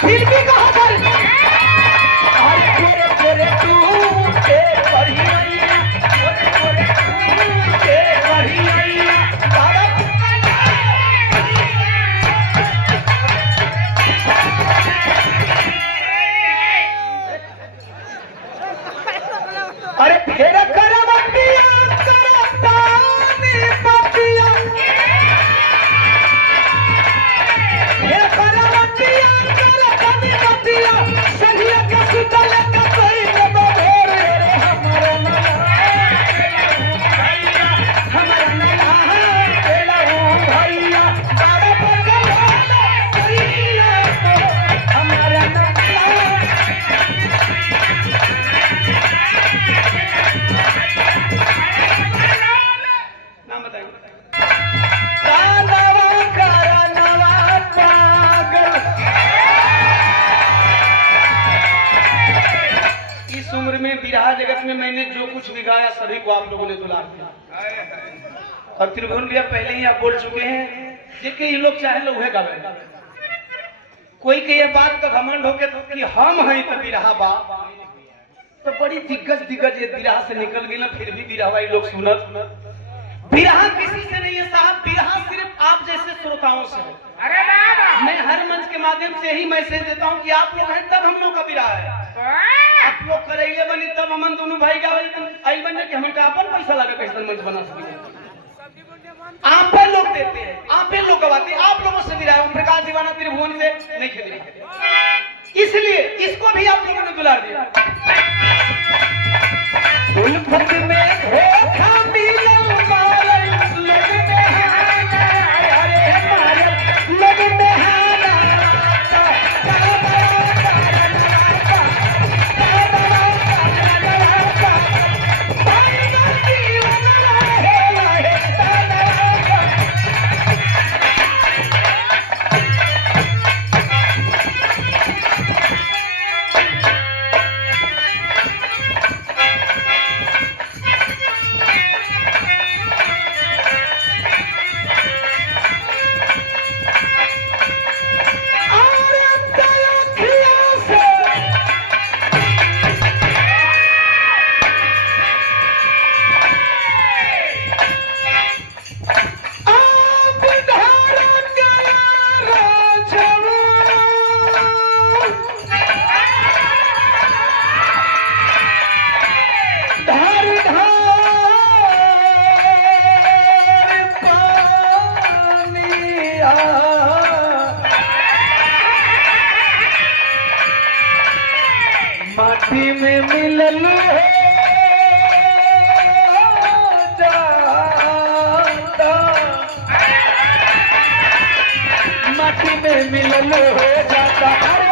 फिर भी कहा कर अरे तेरे तेरे तू के बढ़िया तेरे तेरे तू के बढ़िया अरे फिर करवटिया करतानी पतिया ये करवटिया करतानी पतिया सहिया का सुतल का कोई न बभोर रे हमारा भैया हमारा नया तेला भैया तारा बगल सहिया हमारा इस उम्र में बिरहा जगत में मैंने जो कुछ भी गाया सभी को आप लोगों ने दुलार दिया और त्रिभुवन भैया पहले ही आप बोल चुके हैं जिनके ये लोग चाहे लोग है गावे कोई के ये बात का घमंड हो गया कि हम हैं तो बिरहा बा तो बड़ी दिग्गज ये बिरहा से निकल गई ना फिर भी बिरहा लोग सुनत बिरहा किसी से नहीं है साहब बिरहा सिर्फ आप जैसे श्रोताओं से है। अरे मैं हर मंच के माध्यम से यही मैसेज देता हूँ कि आप लोग हैं तब हम लोग का बिरहा है आप लोग करेंगे बनी तब हम दोनों भाई का आई बन के हम अपन पैसा लगा कैसे मंच बना सकते आप पर लोग देते हैं आप पे लोग गवाते हैं आप लोगों से बिरहा प्रकाश दीवाना त्रिभुवन से नहीं खेले इसलिए इसको भी आप लोगों ने दुलार दिया उल्फत में धोखा मिलन मारल लग में अरे मारल लग में माटी में मिलल जाता माटी में मिलल हो जाता